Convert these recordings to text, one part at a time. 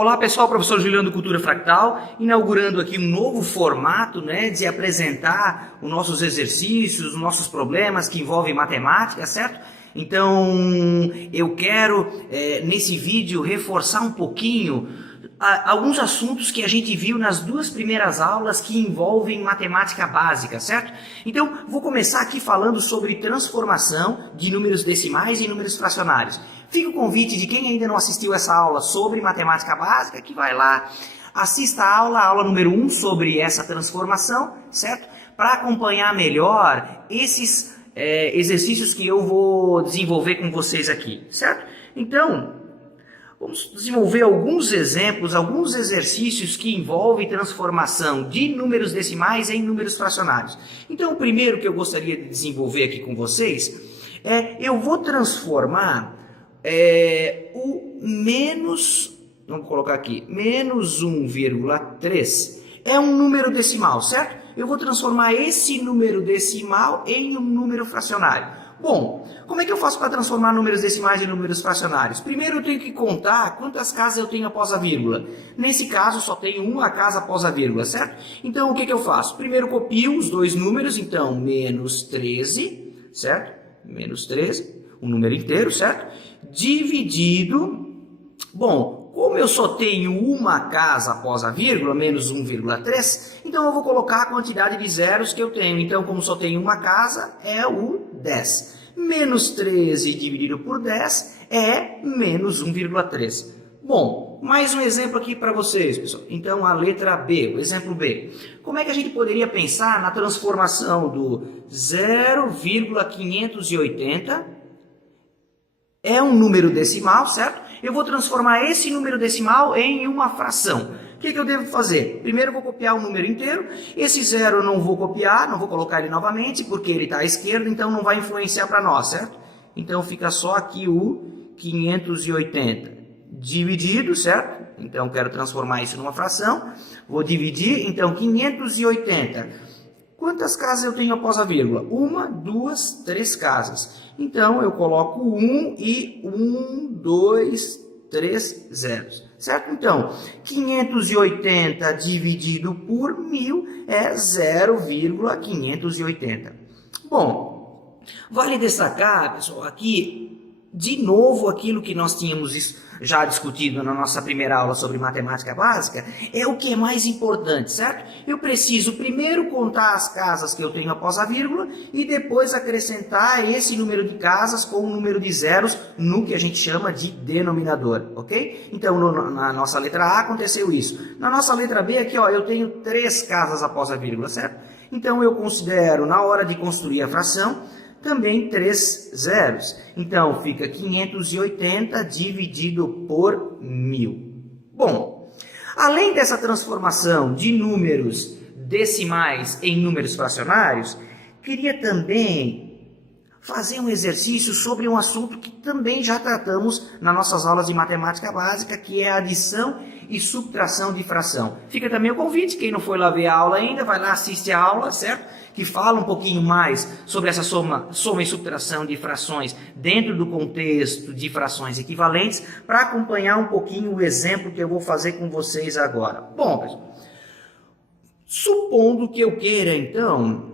Olá pessoal, professor Juliano do Cultura Fractal, inaugurando aqui um novo formato, de apresentar os nossos exercícios, os nossos problemas que envolvem matemática, certo? Então, eu quero nesse vídeo reforçar um pouquinho alguns assuntos que a gente viu nas duas primeiras aulas que envolvem matemática básica, certo? Então, vou começar aqui falando sobre transformação de números decimais em números fracionários. Fica o convite de quem ainda não assistiu essa aula sobre matemática básica, que vai lá, assista a aula número 1 sobre essa transformação, certo? Para acompanhar melhor esses exercícios que eu vou desenvolver com vocês aqui, certo? Então, vamos desenvolver alguns exemplos, alguns exercícios que envolvem transformação de números decimais em números fracionários. Então, o primeiro que eu gostaria de desenvolver aqui com vocês eu vou transformar o menos, vamos colocar aqui, menos 1,3 é um número decimal, certo? Eu vou transformar esse número decimal em um número fracionário. Bom, como é que eu faço para transformar números decimais em números fracionários? Primeiro eu tenho que contar quantas casas eu tenho após a vírgula. Nesse caso só tenho uma casa após a vírgula, certo? Então o que eu faço? Primeiro eu copio os dois números, então menos 13, certo? Menos 13, um número inteiro, certo? Dividido, bom, como eu só tenho uma casa após a vírgula, menos 1,3, então eu vou colocar a quantidade de zeros que eu tenho. Então, como só tenho uma casa, é o 10. Menos 13 dividido por 10 é menos 1,3. Bom, mais um exemplo aqui para vocês, pessoal. Então, a letra B, o exemplo B. Como é que a gente poderia pensar na transformação do 0,580? É um número decimal, certo? Eu vou transformar esse número decimal em uma fração. O que eu devo fazer? Primeiro eu vou copiar o número inteiro. Esse zero eu não vou copiar, não vou colocar ele novamente, porque ele está à esquerda, então não vai influenciar para nós, certo? Então fica só aqui o 580 dividido, certo? Então quero transformar isso numa fração. Vou dividir, então 580. Quantas casas eu tenho após a vírgula? Uma, duas, três casas. Então, eu coloco 1 e 1, 2, 3 zeros. Certo? Então, 580 dividido por 1.000 é 0,580. Bom, vale destacar, pessoal, aqui, de novo, aquilo que nós tínhamos já discutido na nossa primeira aula sobre matemática básica, é o que é mais importante, certo? Eu preciso primeiro contar as casas que eu tenho após a vírgula e depois acrescentar esse número de casas com o número de zeros no que a gente chama de denominador, ok? Então, na nossa letra A aconteceu isso. Na nossa letra B aqui, eu tenho 3 casas após a vírgula, certo? Então, eu considero, na hora de construir a fração, também 3 zeros. Então, fica 580 dividido por 1.000. Bom, além dessa transformação de números decimais em números fracionários, queria também fazer um exercício sobre um assunto que também já tratamos nas nossas aulas de matemática básica, que é a adição e subtração de fração. Fica também o convite, quem não foi lá ver a aula ainda, vai lá, assiste a aula, certo? Que fala um pouquinho mais sobre essa soma e subtração de frações dentro do contexto de frações equivalentes, para acompanhar um pouquinho o exemplo que eu vou fazer com vocês agora. Bom, pessoal, supondo que eu queira, então,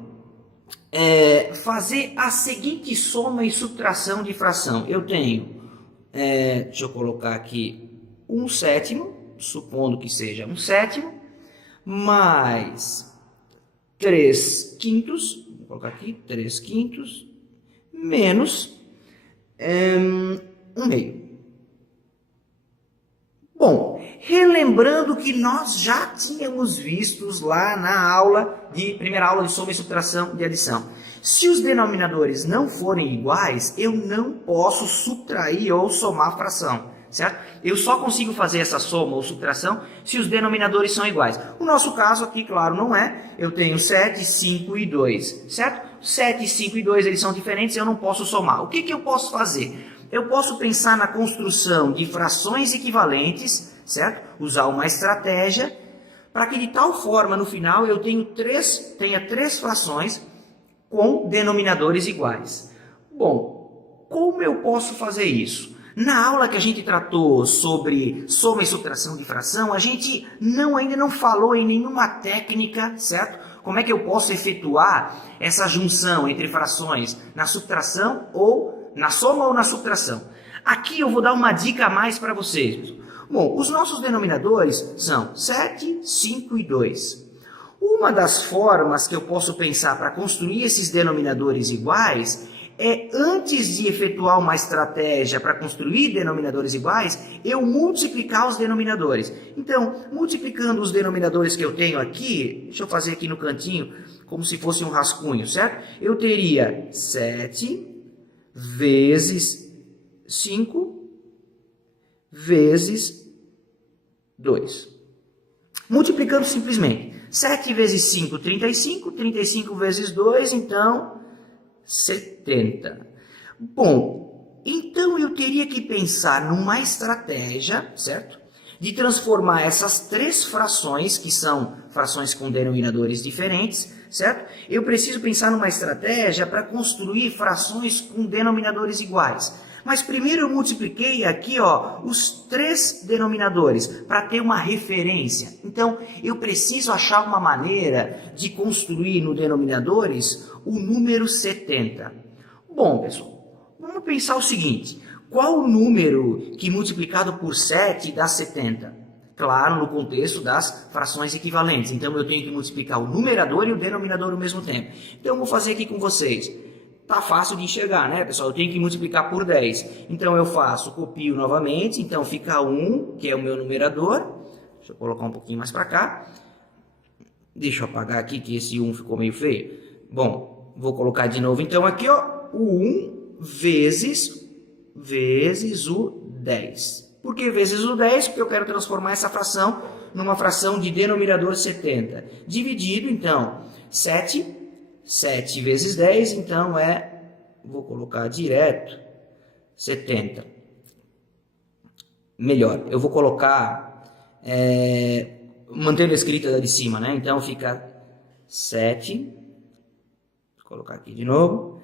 fazer a seguinte soma e subtração de fração. Eu tenho, deixa eu colocar aqui, 1/7, supondo que seja 1/7, mais 3/5, vou colocar aqui, 3/5, menos 1/2. Bom, relembrando que nós já tínhamos vistos lá na primeira aula de soma e subtração de adição. Se os denominadores não forem iguais, eu não posso subtrair ou somar a fração, certo? Eu só consigo fazer essa soma ou subtração se os denominadores são iguais. O nosso caso aqui, claro, não é. Eu tenho 7, 5 e 2, certo? 7, 5 e 2, eles são diferentes, eu não posso somar. O que eu posso fazer? Eu posso pensar na construção de frações equivalentes, certo? Usar uma estratégia para que de tal forma, no final, eu tenha 3 frações com denominadores iguais. Bom, como eu posso fazer isso? Na aula que a gente tratou sobre soma e subtração de fração, a gente ainda não falou em nenhuma técnica, certo? Como é que eu posso efetuar essa junção entre frações na subtração ou na soma ou na subtração? Aqui eu vou dar uma dica a mais para vocês. Bom, os nossos denominadores são 7, 5 e 2. Uma das formas que eu posso pensar para construir esses denominadores iguais é, antes de efetuar uma estratégia para construir denominadores iguais, eu multiplicar os denominadores. Então, multiplicando os denominadores que eu tenho aqui, deixa eu fazer aqui no cantinho, como se fosse um rascunho, certo? Eu teria 7 vezes 5 vezes 2. Multiplicando simplesmente. 7 vezes 5, 35. 35 vezes 2, então 70. Bom, então eu teria que pensar numa estratégia, certo? De transformar essas três frações, que são frações com denominadores diferentes, certo? Eu preciso pensar numa estratégia para construir frações com denominadores iguais. Mas primeiro eu multipliquei aqui, ó, os três denominadores para ter uma referência. Então, eu preciso achar uma maneira de construir no denominadores o número 70. Bom, pessoal, vamos pensar o seguinte. Qual o número que multiplicado por 7 dá 70? Claro, no contexto das frações equivalentes. Então, eu tenho que multiplicar o numerador e o denominador ao mesmo tempo. Então, eu vou fazer aqui com vocês. Tá fácil de enxergar, né, pessoal? Eu tenho que multiplicar por 10. Então, eu faço, copio novamente. Então, fica 1, que é o meu numerador. Deixa eu colocar um pouquinho mais para cá. Deixa eu apagar aqui, que esse 1 ficou meio feio. Bom, vou colocar de novo. Então, aqui, ó, o 1 vezes o 10. Por que vezes o 10? Porque eu quero transformar essa fração numa fração de denominador 70. Dividido, então, 7 vezes 10, então vou colocar direto, 70. Melhor, eu vou colocar, mantendo a escrita de cima, né? Então fica 7, vou colocar aqui de novo,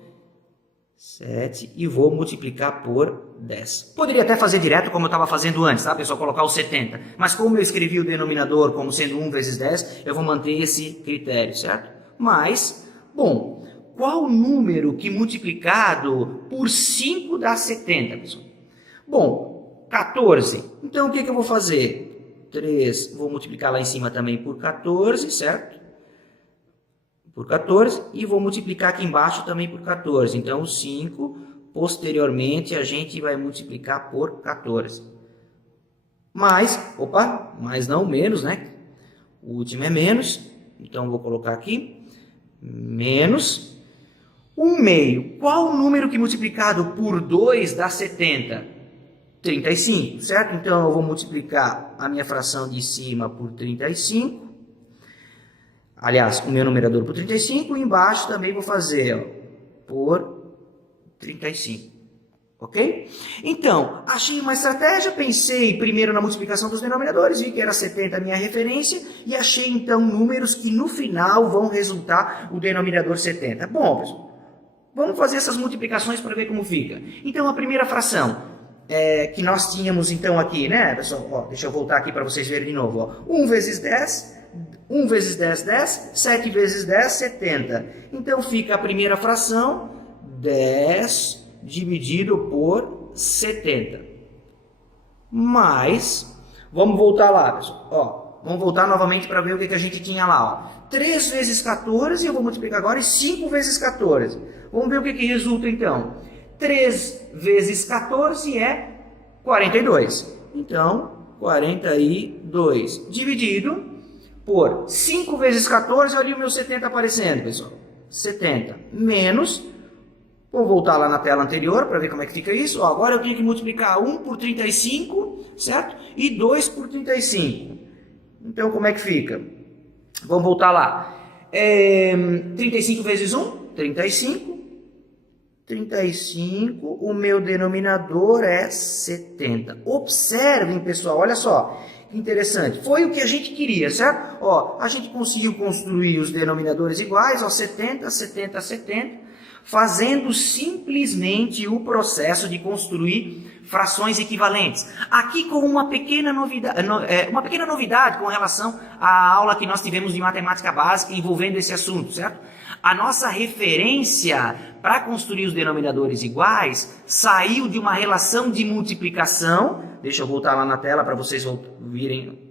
7, e vou multiplicar por 10. Poderia até fazer direto como eu estava fazendo antes, tá, pessoal? Colocar o 70. Mas como eu escrevi o denominador como sendo 1 vezes 10, eu vou manter esse critério, certo? Mas... bom, qual o número que multiplicado por 5 dá 70, pessoal? Bom, 14. Então, o que eu vou fazer? 3, vou multiplicar lá em cima também por 14, certo? Por 14, e vou multiplicar aqui embaixo também por 14. Então, 5, posteriormente, a gente vai multiplicar por 14. Mais não menos, né? O último é menos, então, vou colocar aqui. Menos 1/2. Qual o número que multiplicado por 2 dá 70? 35, certo? Então, eu vou multiplicar a minha fração de cima por 35. Aliás, o meu numerador por 35. E embaixo também vou fazer, ó, por 35. Ok? Então, achei uma estratégia, pensei primeiro na multiplicação dos denominadores, vi que era 70 a minha referência, e achei então números que no final vão resultar o denominador 70. Bom, pessoal, vamos fazer essas multiplicações para ver como fica. Então, a primeira fração que nós tínhamos então aqui, né, pessoal? Ó, deixa eu voltar aqui para vocês verem de novo. Ó. 1 vezes 10, 1 vezes 10, 10, 7 vezes 10, 70. Então, fica a primeira fração, 10 dividido por 70. Mas, vamos voltar lá, pessoal. Ó, vamos voltar novamente para ver o que a gente tinha lá. Ó. 3 vezes 14, eu vou multiplicar agora, e 5 vezes 14. Vamos ver o que resulta então. 3 vezes 14 é 42. Então, 42 dividido por 5 vezes 14, olha o meu 70 aparecendo, pessoal. 70 menos... vou voltar lá na tela anterior para ver como é que fica isso. Ó, agora eu tenho que multiplicar 1 por 35, certo? E 2 por 35. Então, como é que fica? Vamos voltar lá. 35 vezes 1, 35. 35, o meu denominador é 70. Observem, pessoal, olha só. Que interessante. Foi o que a gente queria, certo? Ó, a gente conseguiu construir os denominadores iguais, ó, 70, 70, 70. Fazendo simplesmente o processo de construir frações equivalentes. Aqui com uma pequena novidade com relação à aula que nós tivemos de matemática básica envolvendo esse assunto, certo? A nossa referência para construir os denominadores iguais saiu de uma relação de multiplicação. Deixa eu voltar lá na tela para vocês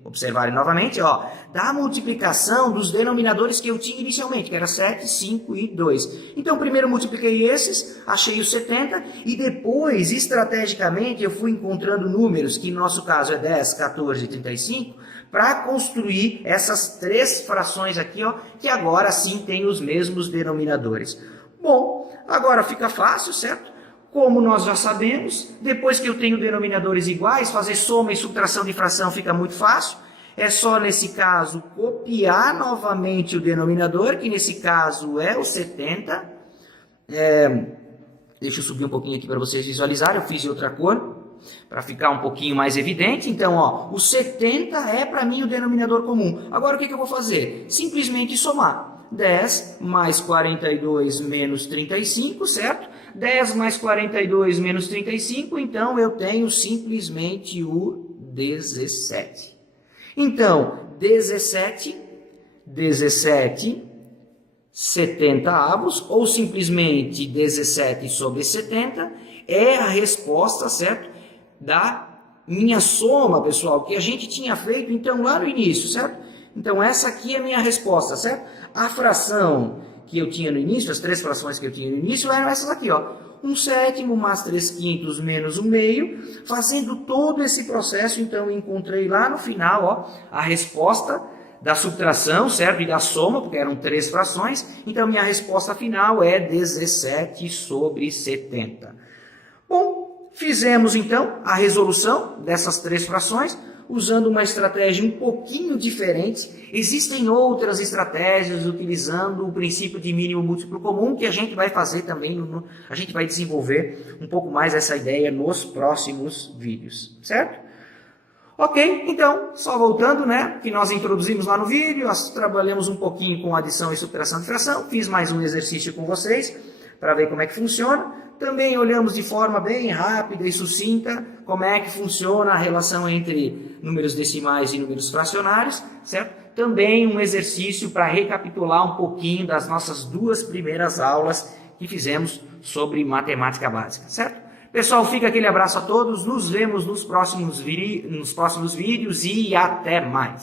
observarem novamente, ó, da multiplicação dos denominadores que eu tinha inicialmente, que era 7, 5 e 2. Então, primeiro eu multipliquei esses, achei os 70, e depois, estrategicamente, eu fui encontrando números, que no nosso caso é 10, 14 e 35, para construir essas três frações aqui, ó, que agora sim têm os mesmos denominadores. Bom, agora fica fácil, certo? Como nós já sabemos, depois que eu tenho denominadores iguais, fazer soma e subtração de fração fica muito fácil. É só, nesse caso, copiar novamente o denominador, que nesse caso é o 70. Deixa eu subir um pouquinho aqui para vocês visualizarem, eu fiz de outra cor, para ficar um pouquinho mais evidente. Então, ó, o 70 é para mim o denominador comum. Agora, o que eu vou fazer? Simplesmente somar. 10 mais 42 menos 35, certo? 10 mais 42 menos 35, então eu tenho simplesmente o 17. Então, 17, 70 avos, ou simplesmente 17 sobre 70, é a resposta, certo? Da minha soma, pessoal, que a gente tinha feito, então, lá no início, certo? Então, essa aqui é a minha resposta, certo? A fração que eu tinha no início, as três frações que eu tinha no início, eram essas aqui, ó. 1/7 mais 3/5 menos 1/2. Fazendo todo esse processo, então, eu encontrei lá no final, ó, a resposta da subtração, certo? E da soma, porque eram três frações. Então, minha resposta final é 17 sobre 70. Bom, fizemos, então, a resolução dessas três frações, usando uma estratégia um pouquinho diferente. Existem outras estratégias utilizando o princípio de mínimo múltiplo comum, que a gente vai fazer também, a gente vai desenvolver um pouco mais essa ideia nos próximos vídeos, certo? Ok, então, só voltando, né, que nós introduzimos lá no vídeo, nós trabalhamos um pouquinho com adição e subtração de fração, fiz mais um exercício com vocês, para ver como é que funciona. Também olhamos de forma bem rápida e sucinta como é que funciona a relação entre números decimais e números fracionários, certo? Também um exercício para recapitular um pouquinho das nossas duas primeiras aulas que fizemos sobre matemática básica, certo? Pessoal, fica aquele abraço a todos, nos vemos nos próximos vídeos e até mais!